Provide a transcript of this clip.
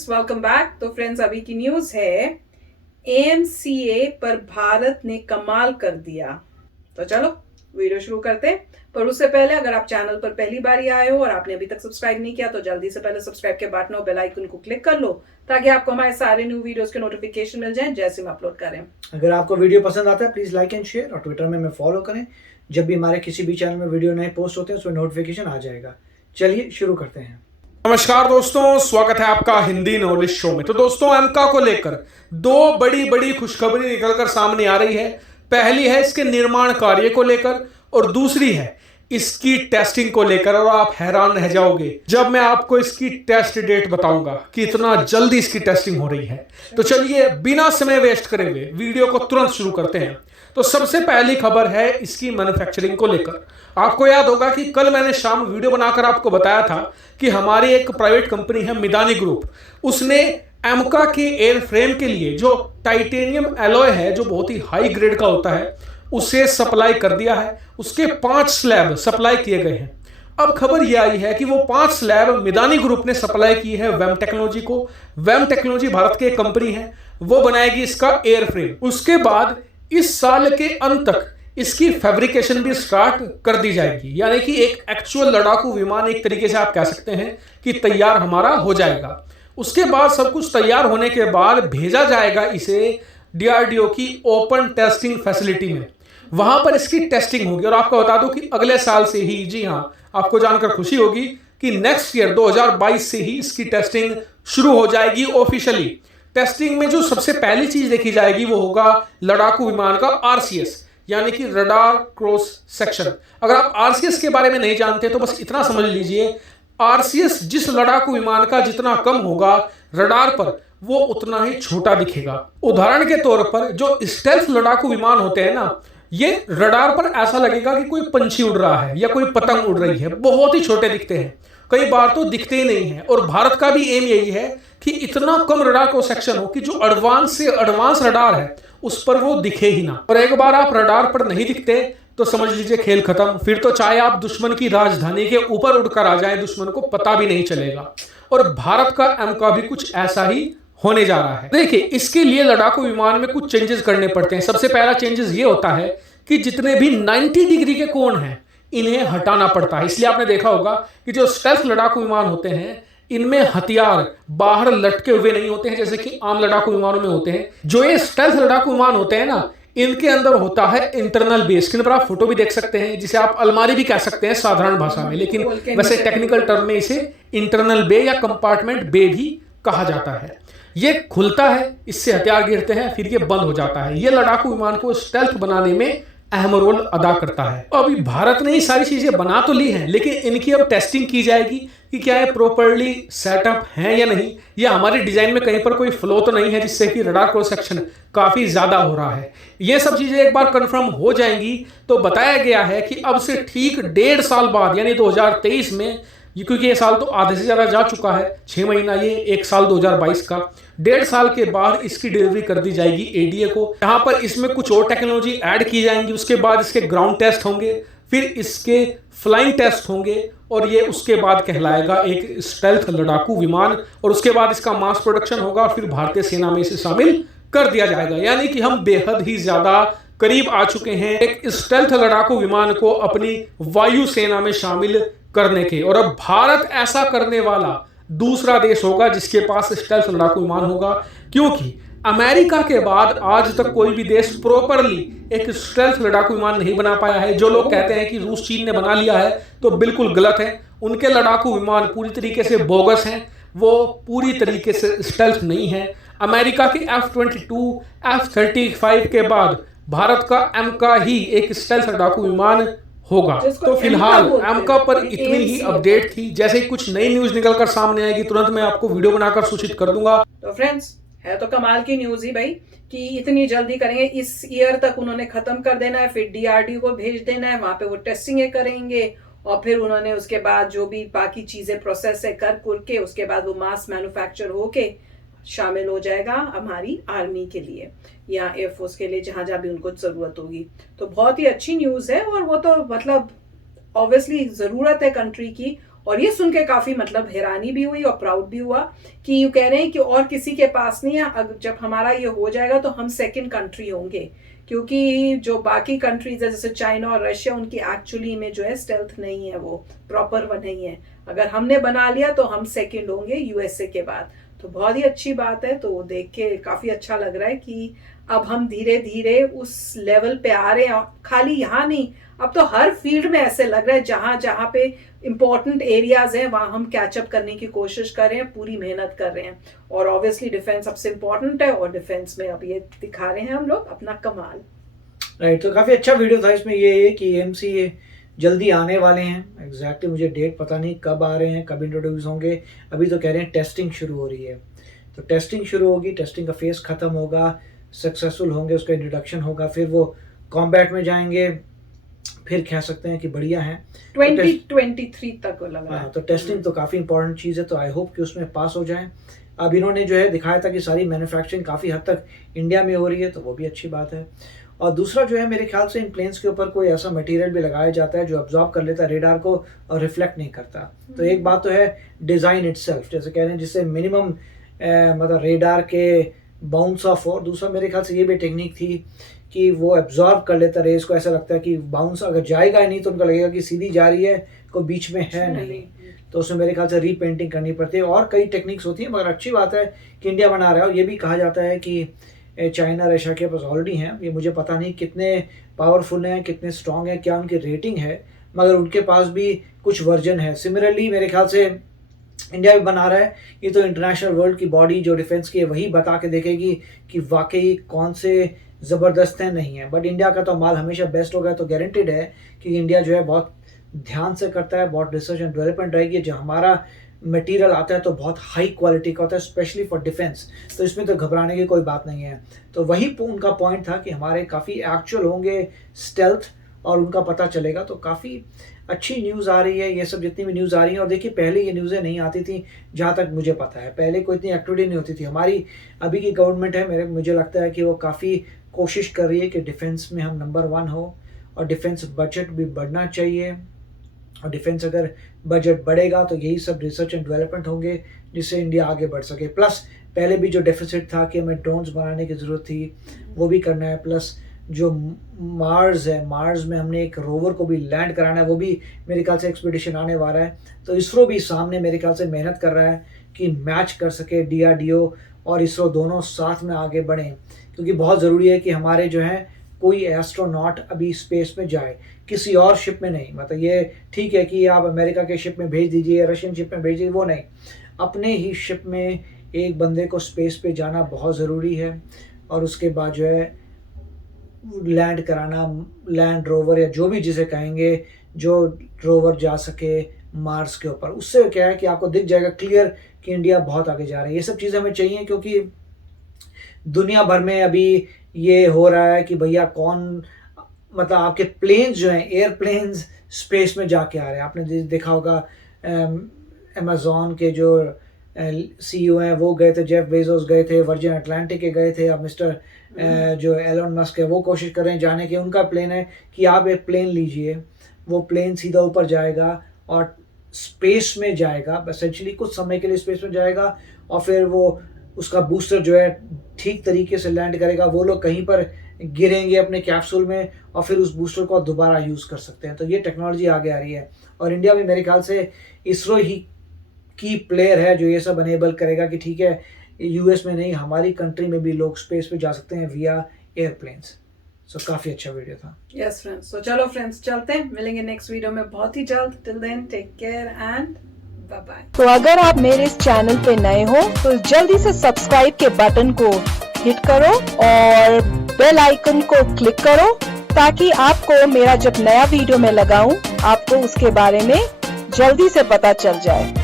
Friends, welcome back. तो friends, अभी की न्यूज़ है एमसीए पर भारत ने कमाल कर दिया। तो चलो वीडियो शुरू करते हैं। पर उससे पहले अगर आप चैनल पर पहली बार ही आए हो और आपने अभी तक सब्सक्राइब नहीं किया तो जल्दी से पहले सब्सक्राइब के बटन और बेल आइकन को क्लिक कर लो ताकि आपको हमारे सारे न्यू वीडियोस के नोटिफिकेशन मिल जाएं जैसे हम अपलोड करें। अगर आपको वीडियो पसंद आता है प्लीज़ लाइक एंड शेयर और ट्विटर में हमें फॉलो करें। जब भी हमारे किसी भी चैनल में वीडियो नए पोस्ट होते हैं उसमें नोटिफिकेशन आ जाएगा। चलिए शुरू करते हैं। नमस्कार दोस्तों, स्वागत है आपका हिंदी नॉलेज शो में। तो दोस्तों, एमका को लेकर दो बड़ी खुशखबरी निकलकर सामने आ रही है। पहली है इसके निर्माण कार्य को लेकर और दूसरी है इसकी टेस्टिंग को लेकर। और आप हैरान रह जाओगे जब मैं आपको इसकी टेस्ट डेट बताऊंगा कि इतना जल्दी इसकी टेस्टिंग हो रही है। तो चलिए बिना समय वेस्ट करे हुए वीडियो को तुरंत शुरू करते हैं। तो सबसे पहली खबर है इसकी मैन्युफैक्चरिंग को लेकर। आपको याद होगा कि कल मैंने शाम वीडियो बनाकर आपको बताया था कि हमारी एक प्राइवेट कंपनी है मिदानी ग्रुप, उसने एमका के एयर फ्रेम के लिए जो टाइटेनियम एलॉय है जो बहुत ही हाई ग्रेड का होता है उसे सप्लाई कर दिया है। उसके 5 स्लैब सप्लाई किए गए हैं। अब खबर यह आई है कि वो 5 स्लैब मिदानी ग्रुप ने सप्लाई की है वैम टेक्नोलॉजी को। वैम टेक्नोलॉजी भारत की एक कंपनी है, वो बनाएगी इसका एयर फ्रेम। उसके बाद इस साल के अंत तक इसकी फैब्रिकेशन भी स्टार्ट कर दी जाएगी, यानी कि एक एक्चुअल लड़ाकू विमान एक तरीके से आप कह सकते हैं कि तैयार हमारा हो जाएगा। उसके बाद सब कुछ तैयार होने के बाद भेजा जाएगा इसे डीआरडीओ की ओपन टेस्टिंग फैसिलिटी में। वहां पर इसकी टेस्टिंग होगी। और आपको बता दूं कि अगले साल से ही, जी हां, आपको जानकर खुशी होगी कि नेक्स्ट ईयर 2022 से ही इसकी टेस्टिंग शुरू हो जाएगी ऑफिशियली। टेस्टिंग में जो सबसे पहली चीज देखी जाएगी वो होगा लड़ाकू विमान का आरसीएस, यानी कि रडार क्रॉस सेक्शन। अगर आप आरसीएस के बारे में नहीं जानते तो बस इतना समझ लीजिए, आरसीएस जिस लड़ाकू विमान का जितना कम होगा रडार पर वो उतना ही छोटा दिखेगा। उदाहरण के तौर पर जो स्टेल्थ लड़ाकू विमान होते हैं ना, ये रडार पर ऐसा लगेगा कि कोई पंछी उड़ रहा है या कोई पतंग उड़ रही है, बहुत ही छोटे दिखते हैं, कई बार तो दिखते ही नहीं है। और भारत का भी एम यही है कि इतना कम रडार क्रॉस सेक्शन हो कि जो एडवांस से एडवांस रडार है उस पर वो दिखे ही ना। और एक बार आप रडार पर नहीं दिखते तो समझ लीजिए खेल खत्म। फिर तो चाहे आप दुश्मन की राजधानी के ऊपर उड़कर आ जाए, दुश्मन को पता भी नहीं चलेगा। और भारत का एमका भी कुछ ऐसा ही होने जा रहा है। देखिए, इसके लिए लड़ाकू विमान में कुछ चेंजेस करने पड़ते हैं। सबसे पहला चेंजेस ये होता है कि जितने भी 90 डिग्री के कोण हैं इन्हें हटाना पड़ता है। इसलिए आपने देखा होगा कि जो स्टेल्थ लड़ाकू विमान होते हैं इनमें हथियार बाहर लटके हुए नहीं होते हैं जैसे कि आम लड़ाकू विमानों में होते हैं। जो ये स्टेल्थ लड़ाकू विमान होते हैं ना, इनके अंदर होता है इंटरनल बे। स्क्रीन पर आप फोटो भी देख सकते हैं, जिसे आप अलमारी भी कह सकते हैं साधारण भाषा में, लेकिन वैसे टेक्निकल टर्म में इसे इंटरनल बे या कंपार्टमेंट बे भी कहा जाता है। ये खुलता है, इससे हथियार गिरते हैं, फिर ये बंद हो जाता है। ये लड़ाकू विमान को स्टेल्थ बनाने में अहम रोल अदा करता है। अभी भारत ने ये सारी चीजें बना तो ली हैं, लेकिन इनकी अब टेस्टिंग की जाएगी कि क्या ये प्रॉपर्ली सेटअप है या नहीं, या हमारे डिजाइन में कहीं पर कोई फ्लो तो नहीं है जिससे कि रडार क्रॉस सेक्शन काफी ज्यादा हो रहा है। ये सब चीजें एक बार कंफर्म हो जाएंगी तो बताया गया है कि अब से ठीक 1.5 साल बाद यानी 2023 में, क्योंकि ये साल तो आधे से ज्यादा जा चुका है, 6 महीना ये 1 साल 2022 का, 1.5 साल के बाद इसकी डिलीवरी कर दी जाएगी एडीए को। यहाँ पर इसमें कुछ और टेक्नोलॉजी ऐड की जाएंगी। उसके बाद इसके ग्राउंड टेस्ट होंगे, फिर इसके फ्लाइंग टेस्ट होंगे और ये उसके बाद कहलाएगा एक स्टेल्थ लड़ाकू विमान। और उसके बाद इसका मास प्रोडक्शन होगा और फिर भारतीय सेना में इसे शामिल कर दिया जाएगा। यानी कि हम बेहद ही ज्यादा करीब आ चुके हैं एक स्टेल्थ लड़ाकू विमान को अपनी वायु सेना में शामिल करने के। और अब भारत ऐसा करने वाला दूसरा देश होगा जिसके पास स्टेल्थ लड़ाकू विमान होगा, क्योंकि अमेरिका के बाद आज तक कोई भी देश प्रॉपरली एक स्टेल्थ लड़ाकू विमान नहीं बना पाया है। जो लोग कहते हैं कि रूस चीन ने बना लिया है तो बिल्कुल गलत है। उनके लड़ाकू विमान पूरी तरीके से बोगस हैं, वो पूरी तरीके से स्टेल्थ नहीं है। अमेरिका के F-22, F-35 के बाद भारत का एमका ही एक स्टेल्थ लड़ाकू विमान होगा। तो फिलहाल एमका पर इतनी ही अपडेट थी। जैसे ही कुछ नई न्यूज निकलकर सामने आएगी तुरंत मैं आपको वीडियो बनाकर सूचित कर दूंगा। तो फ्रेंड्स, है तो कमाल की न्यूज ही भाई कि इतनी जल्दी करेंगे। इस ईयर तक उन्होंने खत्म कर देना है, फिर डीआरडीओ को भेज देना है, वहां पे वो टेस्टिंग करेंगे और फिर उन्होंने उसके बाद जो भी बाकी चीजें प्रोसेस है कर के उसके बाद वो मास मैन्युफैक्चर होके शामिल हो जाएगा हमारी आर्मी के लिए या एयरफोर्स के लिए, जहां जहां भी उनको जरूरत होगी। तो बहुत ही अच्छी न्यूज है और वो तो मतलब ऑब्वियसली जरूरत है कंट्री की, और ये सुन के काफी मतलब हैरानी भी हुई और प्राउड भी हुआ कि यू कह रहे हैं कि और किसी के पास नहीं है, अगर जब हमारा ये हो जाएगा तो हम सेकंड कंट्री होंगे, क्योंकि जो बाकी कंट्रीज है जैसे चाइना और रशिया, उनकी एक्चुअली में जो है स्टेल्थ नहीं है, वो प्रॉपर वो नहीं है। अगर हमने बना लिया तो हम सेकंड होंगे यूएसए के बाद। तो बहुत ही अच्छी बात है, तो देख के काफी अच्छा लग रहा है कि अब हम धीरे धीरे उस लेवल पे आ रहे हैं। खाली यहाँ नहीं, अब तो हर फील्ड में ऐसे लग रहा है जहां जहां पे इंपॉर्टेंट एरियाज हैं वहां हम कैचअप करने की कोशिश कर रहे हैं, पूरी मेहनत कर रहे हैं। और ऑब्वियसली डिफेंस सबसे इंपॉर्टेंट है, और डिफेंस में अब ये दिखा रहे हैं हम लोग अपना कमाल। राइट, तो काफ़ी अच्छा वीडियो था। इसमें ये है कि AMC जल्दी आने वाले हैं। एग्जैक्टली मुझे डेट पता नहीं कब आ रहे हैं, कब इंट्रोड्यूस होंगे। अभी तो कह रहे हैं टेस्टिंग शुरू हो रही है, तो टेस्टिंग शुरू होगी, टेस्टिंग का फेस ख़त्म होगा, सक्सेसफुल होंगे, उसका इंट्रोडक्शन होगा, फिर वो कॉम्बैट में जाएंगे, फिर कह सकते हैं कि बढ़िया है। 2023 तक लग रहा है। तो टेस्टिंग तो काफ़ी इंपॉर्टेंट चीज़ है, तो आई होप कि उसमें पास हो जाएं। अब इन्होंने जो है दिखाया था कि सारी मैन्युफैक्चरिंग काफ़ी हद तक इंडिया में हो रही है, तो वो भी अच्छी बात है। और दूसरा जो है, मेरे ख्याल से इन प्लेन्स के ऊपर कोई ऐसा मटेरियल भी लगाया जाता है जो अब्जॉर्ब कर लेता है रेडार को और रिफ्लेक्ट नहीं करता। तो एक बात तो है डिज़ाइन इटसेल्फ, जैसे कह रहे हैं, जिससे मिनिमम मतलब रेडार के बाउंस ऑफ हो। दूसरा मेरे ख्याल से ये भी टेक्निक थी कि वो एब्जॉर्ब कर लेता रेस को, ऐसा लगता है कि बाउंस अगर जाएगा ही नहीं तो उनको लगेगा कि सीधी जा रही है, कोई बीच में है नहीं, तो उसमें मेरे ख्याल से रीपेंटिंग करनी पड़ती है। और कई टेक्निक्स होती हैं, मगर अच्छी बात है कि इंडिया बना रहा है। और ये भी कहा जाता है कि चाइना रशिया के पास ऑलरेडी हैं, ये मुझे पता नहीं कितने पावरफुल हैं, कितने स्ट्रॉन्ग हैं, क्या उनकी रेटिंग है, मगर उनके पास भी कुछ वर्जन है। सिमिलरली मेरे ख्याल से इंडिया भी बना रहा है। ये तो इंटरनेशनल वर्ल्ड की बॉडी जो डिफेंस की है वही बता के देखेगी कि वाकई कौन से ज़बरदस्त हैं, नहीं है। बट इंडिया का तो माल हमेशा बेस्ट होगा, तो गारंटेड है कि इंडिया जो है बहुत ध्यान से करता है, बहुत रिसर्च एंड डेवलपमेंट रहेगी। जो हमारा मटेरियल आता है तो बहुत हाई क्वालिटी का होता है, स्पेशली फॉर डिफेंस, तो इसमें तो घबराने की कोई बात नहीं है। तो वही उनका पॉइंट था कि हमारे काफ़ी एक्चुअल होंगे स्टेल्थ, और उनका पता चलेगा। तो काफ़ी अच्छी न्यूज़ आ रही है, ये सब जितनी भी न्यूज़ आ रही हैं। और देखिए, पहले ये न्यूज़ें नहीं आती थी, जहाँ तक मुझे पता है, पहले कोई इतनी एक्टिविटी नहीं होती थी। हमारी अभी की गवर्नमेंट है, मुझे लगता है कि वो काफ़ी कोशिश कर रही है कि डिफेंस में हम नंबर 1 हो, और डिफेंस बजट भी बढ़ना चाहिए। और डिफेंस अगर बजट बढ़ेगा तो यही सब रिसर्च एंड डेवलपमेंट होंगे जिससे इंडिया आगे बढ़ सके। प्लस पहले भी जो डेफिसिट था कि हमें ड्रोन्स बनाने की ज़रूरत थी, वो भी करना है। प्लस जो मार्स है, मार्स में हमने एक रोवर को भी लैंड कराना है, वो भी मेरे ख्याल से एक्सपीडिशन आने वाला है। तो इसरो भी सामने मेरे ख्याल से मेहनत कर रहा है कि मैच कर सके DRDO और इसरो दोनों साथ में आगे बढ़ें, क्योंकि बहुत ज़रूरी है कि हमारे जो हैं कोई एस्ट्रोनॉट अभी स्पेस में जाए, किसी और शिप में नहीं। मतलब ये ठीक है कि आप अमेरिका के शिप में भेज दीजिए, रशियन शिप में भेज दीजिए, वो नहीं, अपने ही शिप में एक बंदे को स्पेस पे जाना बहुत ज़रूरी है। और उसके बाद जो है लैंड कराना, लैंड रोवर या जो भी जिसे कहेंगे, जो रोवर जा सके मार्स के ऊपर। उससे क्या है कि आपको दिख जाएगा क्लियर कि इंडिया बहुत आगे जा रहा है। ये सब चीज़ें हमें चाहिए, क्योंकि दुनिया भर में अभी ये हो रहा है कि भैया कौन, मतलब आपके प्लेन्स जो हैं, एयरप्लेन्स स्पेस में जाके आ रहे हैं। आपने देखा होगा अमेज़ॉन के जो CEO हैं वो गए थे, जेफ बेजोस गए थे, वर्जिन अटलांटिक के गए थे। अब मिस्टर जो एलन मस्क है वो कोशिश कर रहे हैं जाने की। उनका प्लेन है कि आप एक प्लेन लीजिए, वो प्लेन सीधा ऊपर जाएगा और स्पेस में जाएगा, एसेंशली कुछ समय के लिए स्पेस में जाएगा, और फिर वो उसका बूस्टर जो है ठीक तरीके से लैंड करेगा। वो लोग कहीं पर गिरेंगे अपने कैप्सूल में, और फिर उस बूस्टर को दोबारा यूज़ कर सकते हैं। तो ये टेक्नोलॉजी आगे आ रही है, और इंडिया में मेरे ख्याल से इसरो ही की प्लेयर है जो ये सब अनेबल करेगा कि ठीक है, US में नहीं, हमारी कंट्री में भी लोग स्पेस पे जा सकते हैं विया एयरप्लेन्स। सो काफ़ी अच्छा वीडियो था। यस फ्रेंड्स, तो चलो फ्रेंड्स चलते हैं, मिलेंगे नेक्स्ट वीडियो में बहुत ही जल्द। Till then take care and bye bye. तो अगर आप मेरे इस चैनल पे नए हो तो जल्दी से सब्सक्राइब के बटन को हिट करो और बेल आइकन को क्लिक करो, ताकि आपको मेरा जब नया वीडियो मैं लगाऊं आपको उसके बारे में जल्दी से पता चल जाए।